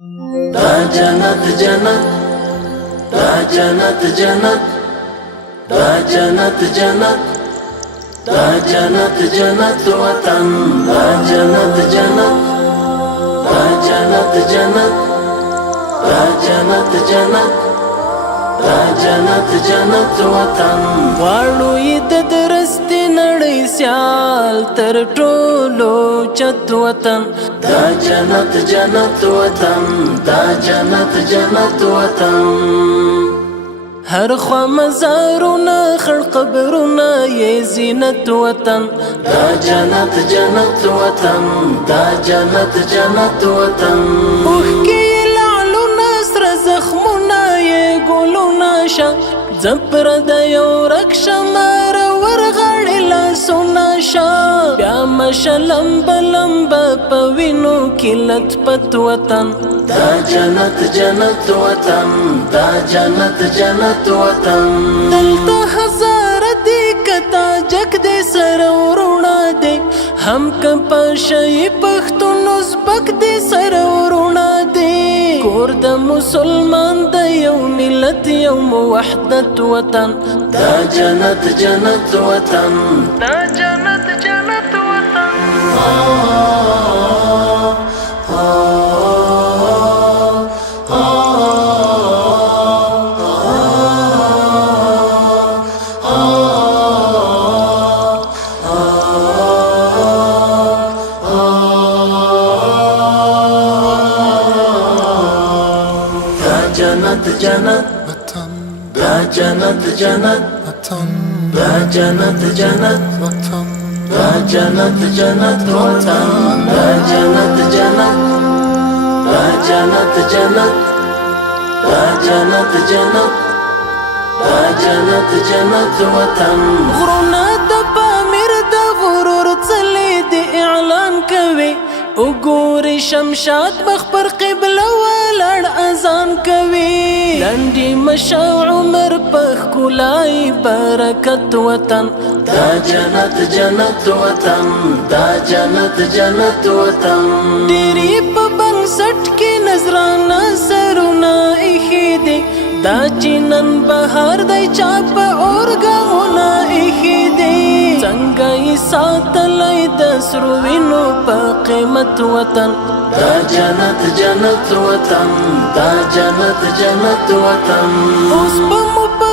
دا جنت جنت، دا جنت جنت، دا جنت جنت، دا جنت جنت وطن، دا جنت جنت، دا جنت جنت، دا جنت جنت، دا جنت جنت وطن. غواړو یې د درستې نړۍ سیال تر ټولو چت وطن، دا جنت جنت وطن، دا جنت جنت وطن. هر خوا مزارونه خړ قبرونه یې زینت وطن، دا جنت جنت وطن، دا جنت جنت وطن. اوښکې یې لعلونه سره زخمونه یې ګلونه شه، زپر د یو رک شمار ورغړې لاسونه شه. بیا مشه لمبه لمبه په وینو کې لت پت وطن، دا جنت جنت وطن، دا جنت جنت وطن. دلته هزاره دی کتا جک دی سره ورونه دی، هم که پاشی پښتون ازبک دی سره ورونه دی. کور د مسلمان د یو ملت یو موحدت وطن، دا جنت جنت وطن، دا جنت جنت وطن. جنت جنت وطن، دا جنت جنت وطن، دا جنت جنت وطن، دا جنت جنت وطن، دا جنت جنت، دا جنت جنت، دا جنت جنت، دا جنت جنت وطن. غرونه د پامیر د غرور څلې د اعلان کوي، وګوري شمشاد مخ پر قبله ولاړ اذان کوي. لنډي مشه عمر په ښکلای برکت وطن، دا جنت جنت وطن، دا جنت جنت وطن. ډېرې په بنسټ کې نظرانه سرونه ایښي دي، دا چې نن بهار دی چا په اور ګامونه ایښي دي. څنګه یې ساتلی د سرو وینو په قیمت وطن، دا جنت جنت وطن، دا جنت جنت وطن. اوس به مو په